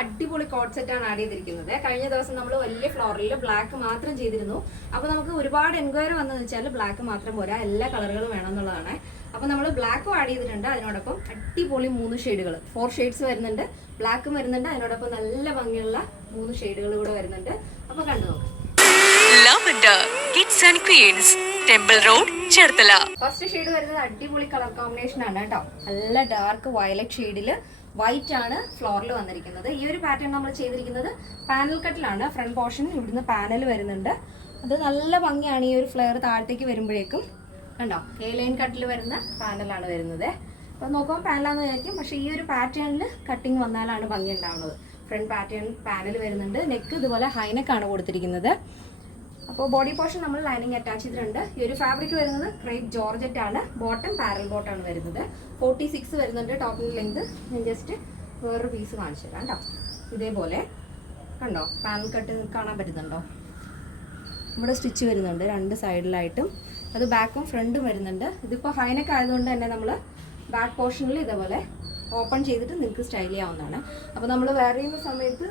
അടിപൊളി കോട്ട് സെറ്റാണ് ആഡ് ചെയ്തിരിക്കുന്നത്. കഴിഞ്ഞ ദിവസം നമ്മൾ വലിയ ഫ്ലോറിൽ ബ്ലാക്ക് മാത്രം ചെയ്തിരുന്നു. അപ്പോൾ നമുക്ക് ഒരുപാട് എൻക്വയറി വന്നതെന്ന് വെച്ചാൽ ബ്ലാക്ക് മാത്രം പോരാ, എല്ലാ കളറുകളും വേണം എന്നുള്ളതാണ്. അപ്പോൾ നമ്മൾ ബ്ലാക്കും ആഡ് ചെയ്തിട്ടുണ്ട്. അതിനോടൊപ്പം അടിപൊളി 3 ഷെയ്ഡുകൾ, 4 ഷെയ്ഡ്സ് വരുന്നുണ്ട്, ബ്ലാക്കും വരുന്നുണ്ട്. അതിനോടൊപ്പം നല്ല ഭംഗിയുള്ള 3 ഷെയ്ഡുകൾ കൂടെ വരുന്നുണ്ട്. അപ്പോൾ കണ്ടു നോക്കാം. Lavender kids and queens, temple road, Cherthala. First shade വരുന്നത് അടിപൊളി കളർ കോമ്പിനേഷൻ ആണ് കേട്ടോ. നല്ല ഡാർക്ക് വയലറ്റ് ഷെയ്ഡിൽ വൈറ്റ് ആണ് ഫ്ലോറിൽ വന്നിരിക്കുന്നത്. ഈ ഒരു പാറ്റേൺ നമ്മൾ ചെയ്തിരിക്കുന്നത് പാനൽ കട്ടിലാണ്. ഫ്രണ്ട് പോർഷൻ ഇവിടുന്ന് പാനൽ വരുന്നുണ്ട്. അത് നല്ല ഭംഗിയാണ്. ഈ ഒരു ഫ്ലെയർ താഴത്തേക്ക് വരുമ്പോഴേക്കും കണ്ടോ, എ ലൈൻ കട്ടിൽ വരുന്ന പാനലാണ് വരുന്നത്. അപ്പോൾ നോക്കുമ്പോൾ പാനലാന്ന് വിചാരിക്കും, പക്ഷേ ഈ ഒരു പാറ്റേണിൽ കട്ടിങ് വന്നാലാണ് ഭംഗി ഉണ്ടാവുന്നത്. ഫ്രണ്ട് പാനൽ വരുന്നുണ്ട്. നെക്ക് ഇതുപോലെ ഹൈനെക്കാണ് കൊടുത്തിരിക്കുന്നത്. അപ്പോൾ ബോഡി പോർഷൻ നമ്മൾ ലൈനിങ് അറ്റാച്ച് ചെയ്തിട്ടുണ്ട്. ഈ ഒരു ഫാബ്രിക് വരുന്നത് ക്രേപ്പ് ജോർജറ്റ് ആണ്. ബോട്ടം പാരൽ ബോട്ടാണ് വരുന്നത്. 46 വരുന്നുണ്ട് ടോപ്പിൻ്റെ ലെങ്ത്. ഞാൻ ജസ്റ്റ് വേറൊരു പീസ് കാണിച്ചു തരാം കേട്ടോ. ഇതേപോലെ കണ്ടോ, പാനൽ കട്ട് കാണാൻ പറ്റുന്നുണ്ടോ? ഇവിടെ സ്റ്റിച്ച് വരുന്നുണ്ട് 2 സൈഡിലായിട്ടും. അത് ബാക്കും ഫ്രണ്ടും വരുന്നുണ്ട്. ഇതിപ്പോൾ ഹൈനെക്ക് ആയതുകൊണ്ട് തന്നെ നമ്മൾ ബാക്ക് പോർഷനിൽ ഇതേപോലെ ഓപ്പൺ ചെയ്തിട്ട് നിങ്ങൾക്ക് സ്റ്റൈൽ ചെയ്യാവുന്നതാണ്. അപ്പോൾ നമ്മൾ വെയർ ചെയ്യുന്ന സമയത്ത്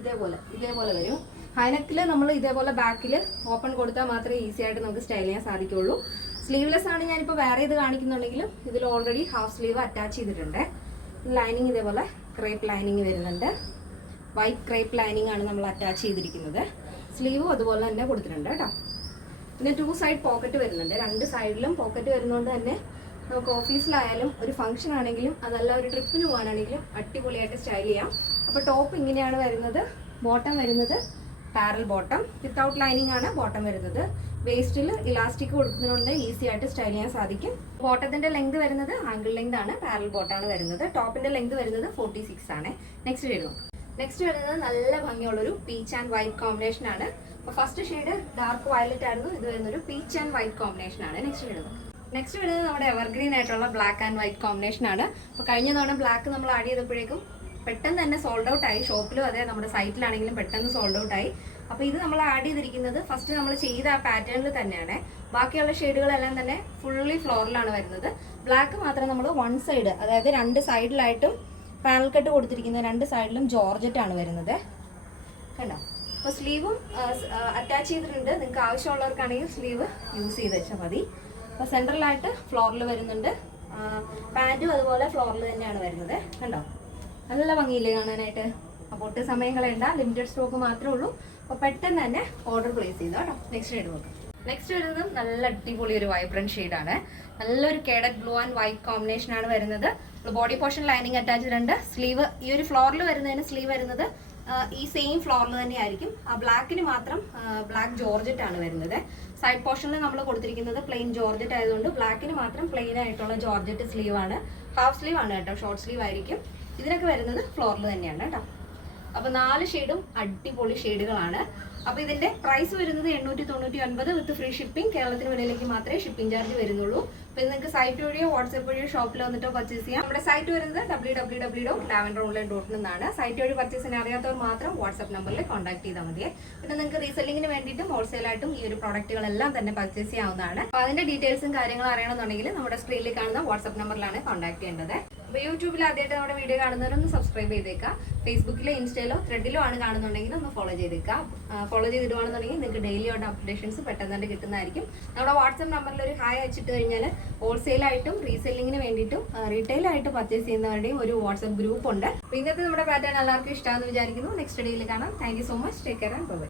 ഇതേപോലെ വരും. ഹൈനെക്കിൽ നമ്മൾ ഇതേപോലെ ബാക്കിൽ ഓപ്പൺ കൊടുത്താൽ മാത്രമേ ഈസി ആയിട്ട് നമുക്ക് സ്റ്റൈൽ ചെയ്യാൻ സാധിക്കുള്ളൂ. സ്ലീവ്ലെസ് ആണ് ഞാനിപ്പോൾ വെയർ ചെയ്ത് കാണിക്കുന്നുണ്ടെങ്കിലും ഇതിൽ ഓൾറെഡി ഹാഫ് സ്ലീവ് അറ്റാച്ച് ചെയ്തിട്ടുണ്ട്. ലൈനിങ് ഇതേപോലെ ക്രേപ്പ് ലൈനിങ് വരുന്നുണ്ട്. വൈറ്റ് ക്രേപ്പ് ലൈനിങ് ആണ് നമ്മൾ അറ്റാച്ച് ചെയ്തിരിക്കുന്നത്. സ്ലീവും അതുപോലെ തന്നെ കൊടുത്തിട്ടുണ്ട് കേട്ടോ. പിന്നെ 2 സൈഡ് പോക്കറ്റ് വരുന്നുണ്ട്. 2 സൈഡിലും പോക്കറ്റ് വരുന്നതുകൊണ്ട് തന്നെ നമുക്ക് ഓഫീസിലായാലും ഒരു ഫംഗ്ഷൻ ആണെങ്കിലും അതല്ല ഒരു ട്രിപ്പിന് പോകാനാണെങ്കിലും അടിപൊളിയായിട്ട് സ്റ്റൈൽ ചെയ്യാം. അപ്പോൾ ടോപ്പ് ഇങ്ങനെയാണ് വരുന്നത്. ബോട്ടം വരുന്നത് പാരൽ ബോട്ടം വിത്തൗട്ട് ലൈനിങ് ആണ് ബോട്ടം വരുന്നത്. വേസ്റ്റിൽ ഇലാസ്റ്റിക് കൊടുക്കുന്നതുകൊണ്ട് ഈസി ആയിട്ട് സ്റ്റൈൽ ചെയ്യാൻ സാധിക്കും. ബോട്ടത്തിന്റെ ലെങ്ത് വരുന്നത് ആംഗിൾ ലെങ്ത് ആണ്. പാരൽ ബോട്ടാണ് വരുന്നത്. ടോപ്പിന്റെ ലെങ്ത് വരുന്നത് 46 ആണ്. നെക്സ്റ്റ് വരുന്നത് നല്ല ഭംഗിയുള്ളൊരു പീച്ച് ആൻഡ് വൈറ്റ് കോമ്പിനേഷൻ ആണ്. അപ്പോൾ ഫസ്റ്റ് ഷെയ്ഡ് ഡാർക്ക് വയലറ്റ് ആയിരുന്നു. ഇത് വരുന്നൊരു പീച്ച് ആൻഡ് വൈറ്റ് കോമ്പിനേഷൻ ആണ്. നെക്സ്റ്റ് വരുന്നത് നമ്മുടെ എവർഗ്രീൻ ആയിട്ടുള്ള ബ്ലാക്ക് ആൻഡ് വൈറ്റ് കോമ്പിനേഷൻ ആണ്. അപ്പോൾ കഴിഞ്ഞ തവണ ബ്ലാക്ക് നമ്മൾ ആഡ് ചെയ്തപ്പോഴേക്കും പെട്ടെന്ന് തന്നെ സോൾഡ് ഔട്ട് ആയി. ഷോപ്പിലും അതെ, നമ്മുടെ സൈറ്റിലാണെങ്കിലും പെട്ടെന്ന് സോൾഡ് ഔട്ട് ആയി. അപ്പോൾ ഇത് നമ്മൾ ആഡ് ചെയ്തിരിക്കുന്നത് ഫസ്റ്റ് നമ്മൾ ചെയ്ത ആ പാറ്റേണിൽ തന്നെയാണ്. ബാക്കിയുള്ള ഷെയ്ഡുകളെല്ലാം തന്നെ ഫുള്ളി ഫ്ലോറിലാണ് വരുന്നത്. ബ്ലാക്ക് മാത്രം നമ്മൾ 1 സൈഡ്, അതായത് 2 സൈഡിലായിട്ടും പാനൽ കട്ട് കൊടുത്തിരിക്കുന്ന 2 സൈഡിലും ജോർജറ്റ് ആണ് വരുന്നത്. കണ്ടോ? അപ്പോൾ സ്ലീവും അറ്റാച്ച് ചെയ്തിട്ടുണ്ട്. നിങ്ങൾക്ക് ആവശ്യമുള്ളവർക്കാണെങ്കിൽ സ്ലീവ് യൂസ് ചെയ്ത് വെച്ചാൽ മതി. അപ്പോൾ സെൻട്രലായിട്ട് ഫ്ലോറിൽ വരുന്നുണ്ട്. പാൻറ്റും അതുപോലെ ഫ്ലോറിൽ തന്നെയാണ് വരുന്നത്. കണ്ടോ, നല്ല ഭംഗിയില്ലേ കാണാനായിട്ട്? അപ്പോൾ ഒട്ടും സമയം കളയണ്ട, ലിമിറ്റഡ് സ്റ്റോക്ക് മാത്രമേ ഉള്ളൂ. അപ്പോൾ പെട്ടെന്ന് തന്നെ ഓർഡർ പ്ലേസ് ചെയ്തോ കേട്ടോ. നെക്സ്റ്റ് ഷെയ്ഡ് നോക്കാം. നെക്സ്റ്റ് വരുന്നത് നല്ല അടിപൊളി ഒരു വൈബ്രന്റ് ഷെയ്ഡാണ്. നല്ലൊരു cadet blue and white combination ആണ് വരുന്നത്. ബോഡി പോർഷൻ ലൈനിങ് അറ്റാച്ച് ചെയ്തിട്ടുണ്ട്. സ്ലീവ് ഈ ഒരു ഫ്ലോറിൽ വരുന്നതിന് സ്ലീവ് വരുന്നത് ഈ സെയിം ഫ്ലോറിൽ തന്നെ ആയിരിക്കും. ആ ബ്ലാക്കിന് മാത്രം ബ്ലാക്ക് ജോർജറ്റ് ആണ് വരുന്നത്. സൈഡ് പോർഷനിൽ നമ്മൾ കൊടുത്തിരിക്കുന്നത് പ്ലെയിൻ ജോർജറ്റ് ആയതുകൊണ്ട് ബ്ലാക്കിന് മാത്രം പ്ലെയിൻ ആയിട്ടുള്ള ജോർജറ്റ് സ്ലീവ് ആണ്. ഹാഫ് സ്ലീവ് ആണ് കേട്ടോ, ഷോർട്ട് സ്ലീവ് ആയിരിക്കും. ഇതിനൊക്കെ വരുന്നത് ഫ്ലോറിൽ തന്നെയാണ് കേട്ടോ. അപ്പോൾ 4 ഷെയ്ഡും അടിപൊളി ഷെയ്ഡുകളാണ്. അപ്പോൾ ഇതിന്റെ പ്രൈസ് വരുന്നത് 899 വിത്ത് ഫ്രീ ഷിപ്പിംഗ്. കേരളത്തിന് വെളിയിലേക്ക് മാത്രമേ ഷിപ്പിംഗ് ചാർജ് വരുന്നുള്ളൂ. അപ്പോൾ ഇത് നിങ്ങൾക്ക് സൈറ്റ് വഴിയോ വാട്സ്ആപ്പ് വഴിയോ ഷോപ്പിൽ വന്നിട്ടോ പർച്ചേസ് ചെയ്യാം. നമ്മുടെ സൈറ്റ് വരുന്നത് www.lavenderonline.in എന്നാണ്. സൈറ്റ് വഴി പർച്ചേസിന് അറിയാത്തവർ മാത്രം വാട്സ്ആപ്പ് നമ്പറിൽ കോൺടാക്ട് ചെയ്താൽ മതി. പിന്നെ നിങ്ങൾക്ക് റീസെല്ലിങ്ങിന് വേണ്ടിയിട്ടും ഹോൾസെയിലായിട്ടും ഈ ഒരു പ്രോഡക്റ്റുകളെല്ലാം തന്നെ പർച്ചേസ് ചെയ്യാവുന്നതാണ്. അപ്പോൾ അതിന്റെ ഡീറ്റെയിൽസും കാര്യങ്ങളും അറിയണമെന്നുണ്ടെങ്കിൽ നമ്മുടെ സ്ക്രീനിൽ കാണുന്ന വാട്സ്ആപ്പ് നമ്പറിലാണ് കോൺടാക്ട് ചെയ്യേണ്ടത്. അപ്പോൾ യൂട്യൂബിൽ ആദ്യമായിട്ട് നമ്മുടെ വീഡിയോ കാണുന്നവരൊന്ന് സബ്സ്ക്രൈബ് ചെയ്തേക്കാം. ഫേസ്ബുക്കിലോ ഇൻസ്റ്റയിലോ ത്രെഡിലോ ആണ് കാണുന്നുണ്ടെങ്കിൽ ഒന്ന് ഫോളോ ചെയ്തേക്കാം. ഫോളോ ചെയ്തിടുവാണെന്നുണ്ടെങ്കിൽ നിങ്ങൾക്ക് ഡെയിലി ആയിട്ട് അപ്ഡേഷൻസ് പെട്ടെന്ന് തന്നെ കിട്ടുന്നതായിരിക്കും. നമ്മുടെ വാട്സ്ആപ്പ് നമ്പറിൽ ഒരു ഹായ് അയച്ചിട്ട് കഴിഞ്ഞാൽ ഹോൾസെയിലായിട്ടും റീസെല്ലിങ്ങിന് വേണ്ടിയിട്ടും റീറ്റെയിലായിട്ട് പർച്ചേസ് ചെയ്യുന്നവരുടെയും ഒരു വാട്സ്ആപ്പ് ഗ്രൂപ്പ് ഉണ്ട്. അപ്പോൾ ഇന്നത്തെ നമ്മുടെ പാറ്റേൺ എല്ലാവർക്കും ഇഷ്ടമാണെന്ന് വിചാരിക്കുന്നു. നെക്സ്റ്റ് ഡേയിൽ കാണാം. Thank you so much. Take care and by.